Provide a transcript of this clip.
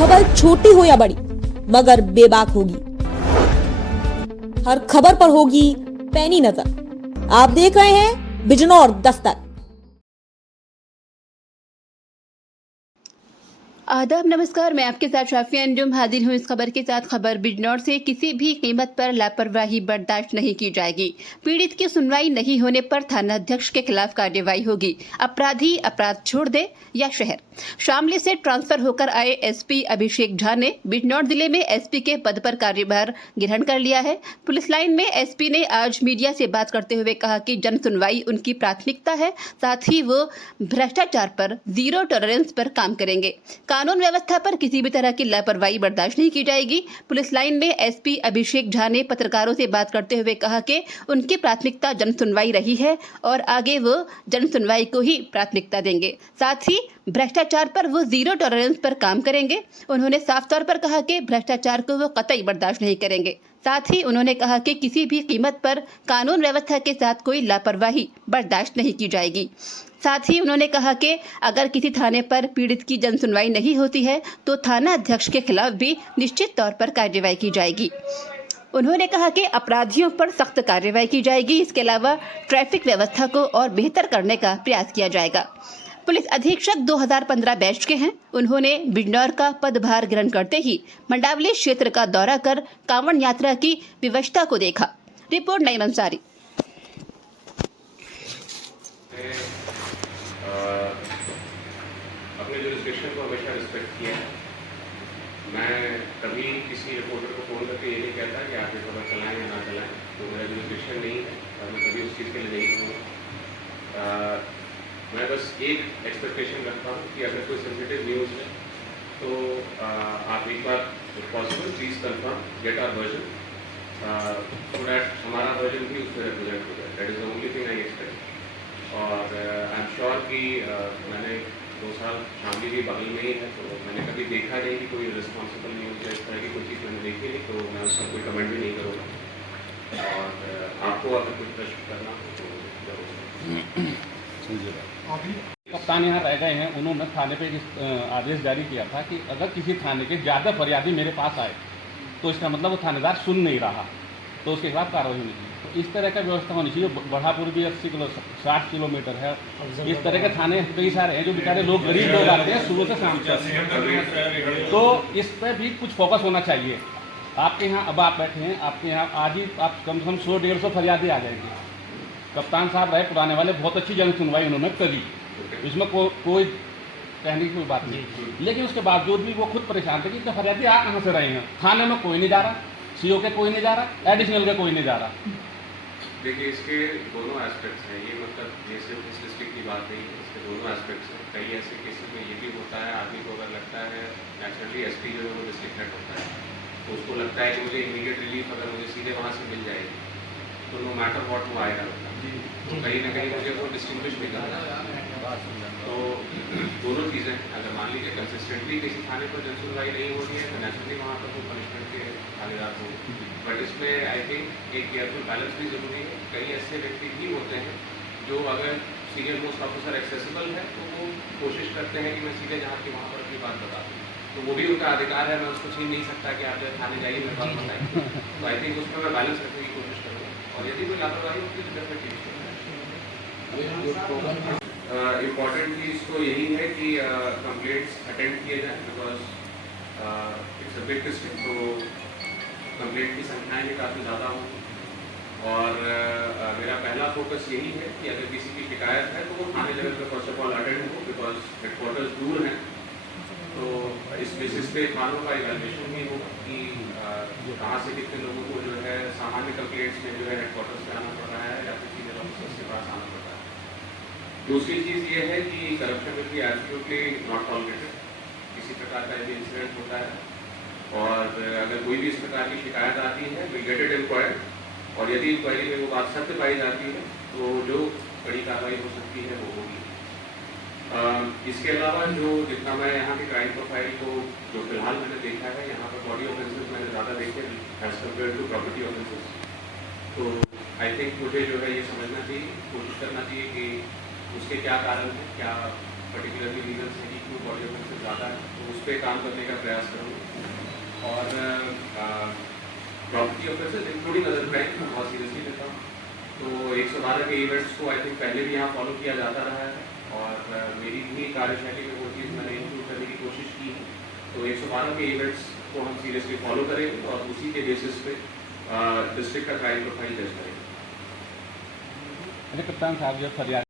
खबर छोटी हो या बड़ी मगर बेबाक होगी। हर खबर पर होगी पैनी नजर। आप देख रहे हैं बिजनौर दस्तक। आदाब, नमस्कार। मैं आपके साथ शाफिया अंजुम हाजिर हूँ इस खबर के साथ। खबर बिजनौर से। किसी भी कीमत पर लापरवाही बर्दाश्त नहीं की जाएगी। पीड़ित की सुनवाई नहीं होने पर थानाध्यक्ष के खिलाफ कार्रवाई होगी। अपराधी अपराध छोड़ दे या शहर। शामली से ट्रांसफर होकर आए एसपी अभिषेक झा ने बिजनौर जिले में एसपी के पद पर कार्यभार ग्रहण कर लिया है। पुलिस लाइन में एसपी ने आज मीडिया से बात करते हुए कहा कि जन सुनवाई उनकी प्राथमिकता है, साथ ही वो भ्रष्टाचार पर जीरो टॉलरेंस पर काम करेंगे। कानून व्यवस्था पर किसी भी तरह की लापरवाही बर्दाश्त नहीं की जाएगी। पुलिस लाइन में एसपी अभिषेक झा ने पत्रकारों से बात करते हुए कहा कि उनकी प्राथमिकता जन सुनवाई रही है और आगे वो जन सुनवाई को ही प्राथमिकता देंगे। साथ ही भ्रष्टाचार पर वो जीरो टॉलरेंस पर काम करेंगे। उन्होंने साफ तौर पर कहा कि भ्रष्टाचार को वो कतई बर्दाश्त नहीं करेंगे। साथ ही उन्होंने कहा कि किसी भी कीमत पर कानून व्यवस्था के साथ कोई लापरवाही बर्दाश्त नहीं की जाएगी। साथ ही उन्होंने कहा कि अगर किसी थाने पर पीड़ित की जन सुनवाई नहीं होती है तो थाना अध्यक्ष के खिलाफ भी निश्चित तौर पर कार्रवाई की जाएगी। उन्होंने कहा कि अपराधियों पर सख्त कार्रवाई की जाएगी। इसके अलावा ट्रैफिक व्यवस्था को और बेहतर करने का प्रयास किया जाएगा। पुलिस अधीक्षक 2015 बैच के हैं। उन्होंने बिजनौर का पदभार ग्रहण करते ही मंडावली क्षेत्र का दौरा कर कांवड़ यात्रा की व्यवस्था को देखा। रिपोर्ट नईम अंसारी। अपने जुरिस्डिक्शन को हमेशा रिस्पेक्ट किया है। मैं कभी किसी रिपोर्टर को फ़ोन करके ये नहीं कहता कि आप ये खबर चलाएं या ना चलाएं, तो मेरा जुरिस्डिक्शन नहीं है और मैं कभी उस चीज़ के लिए नहीं कहूँगा। मैं बस एक एक्सपेक्टेशन रखता हूँ कि अगर कोई सेंसिटिव न्यूज़ है तो आप एक बार if possible please confirm get our version so that हमारा वर्जन भी उसमें रिप्रेजेंट हो जाए। That is the only thing I expect. और आई एम श्योर कि मैंने 2 साल शामली भी बगल में ही है, तो मैंने कभी देखा नहीं कि कोई रिस्पॉन्सिबल न्यूज़ या इस तरह की कोई चीज़ मैंने देखी नहीं, तो मैं उसका कोई कमेंट भी नहीं करूँगा। और आपको अगर कुछ प्रश्न करना हो तो जरूर। कप्तान यहाँ रह गए हैं, उन्होंने थाने पे आदेश जारी किया था कि अगर किसी थाने के ज़्यादा फरियादी मेरे पास आए तो इसका मतलब वो थानेदार सुन नहीं रहा, तो उसके खिलाफ कार्रवाई होनी चाहिए। तो इस तरह का व्यवस्था होनी चाहिए। बढ़ापुर भी 60 किलोमीटर है। इस तरह के थाने कई सारे हैं जो बेचारे लोग, गरीब लोग आते हैं सुबह से शाम तक, तो इस पर भी कुछ फोकस होना चाहिए। आपके यहाँ अब आप बैठे हैं, आपके यहाँ आज ही आप कम से कम 100-150 फरियादी आ जाएंगे। कप्तान साहब रहे पुराने वाले, बहुत अच्छी जन सुनवाई उन्होंने करी, इसमें कोई कहने की कोई बात नहीं। लेकिन उसके बावजूद भी वो खुद परेशान थे कि इतने फरियादी आ कहाँ से रहे हैं। थाने में कोई नहीं जा रहा, सीओ के कोई नहीं जा रहा, एडिशनल के कोई नहीं जा रहा। देखिए, इसके दोनों एस्पेक्ट्स हैं। ये मतलब ये सिर्फ इस डिस्ट्रिक्ट की बात नहीं है, इसके दोनों एस्पेक्ट्स हैं। कई ऐसे केसेस में ये भी होता है, आदमी को अगर लगता है नेचुरली एसपी जो है वो डिस्ट्रिक्ट हेड होता है, तो उसको लगता है कि मुझे इमीडिएट रिलीफ अगर मुझे सीधे वहाँ से मिल जाएगी तो नो मैटर व्हाट वो आएगा, तो कहीं ना कहीं मुझे वो डिस्टिंग्विश भी करना है। तो दोनों चीज़ें, अगर मान लीजिए कंसिस्टेंटली किसी थाने पर जन सुनवाई नहीं हो रही है तो नेचुरली वहाँ पर वो पनिशमेंट के थानेदार हो। बट इसमें आई थिंक एक केयरफुल बैलेंस भी ज़रूरी है। कई ऐसे व्यक्ति भी होते हैं जो अगर सीनियर मोस्ट ऑफिसर एक्सेसिबल है तो वो कोशिश करते हैं कि मैं सीधे जहाँ की वहाँ पर अपनी बात बता दूँ, तो वो भी उनका अधिकार है। मैं उसको छीन नहीं सकता कि आप जो थाने जाइए मेरे बात बताइए। तो आई थिंक उसमें मैं बैलेंस रखने की कोशिश करूँगा, और यदि कोई लापरवाही होती है तो डेफिनेटली इम्पॉर्टेंट चीज़ तो यही है कि कंप्लेंट्स अटेंड किए जाएँ, because it's a big district, तो कंप्लेंट की संख्याएँ भी काफ़ी ज़्यादा होंगी। और मेरा पहला फोकस यही है कि अगर किसी की शिकायत है तो वो थाने लेवल पर फर्स्ट ऑफ ऑल अटेंड हो, बिकॉज हेडक्वार्टर्स दूर हैं। तो इस बेसिस पे थानों का इवैल्यूएशन भी होगा कि कहाँ से कितने लोगों को जो है सामान्य कंप्लेंट्स में जो है हेडक्वार्टर्स पे आना पड़ रहा है या फिर सीनियर ऑफिसर्स के पास आना पड़ रहा है। दूसरी चीज़ ये है कि corruption will be absolutely not tolerated. किसी प्रकार का यदि इंसिडेंट होता है और अगर कोई भी इस प्रकार की शिकायत आती है, विल गेट इट इंक्वायर्ड, और यदि इंक्वायरी में वो बात सत्य पाई जाती है तो जो कड़ी कार्रवाई हो सकती है वो होगी। इसके अलावा जो जितना मैं यहाँ की क्राइम प्रोफाइल को जो फिलहाल मैंने देखा है, यहाँ पर बॉडी ऑफेंसेस मैंने ज़्यादा देखे as compare to property offences. तो आई थिंक मुझे जो है ये समझना चाहिए, कोशिश करना चाहिए कि उसके क्या कारण है, क्या पर्टिकुलरली रीजन है कि क्यों बॉडी ऑफेंसेस ज़्यादा है, तो उस पर काम करने का प्रयास करूँगा। और property offences including other crime मैं बहुत सीरियसली लेता हूँ। तो 112 के इवेंट्स को आई थिंक पहले भी यहाँ फॉलो किया जाता रहा है, और मेरी भी कार्यशैली में वो चीज़ मैंने इंक्लूड करने की कोशिश की है। तो 112 के इवेंट्स को हम सीरियसली फॉलो करेंगे और उसी के बेसिस पे डिस्ट्रिक्ट का क्राइम प्रोफाइल दर्ज करेंगे। कप्तान साहब, जब फरियाद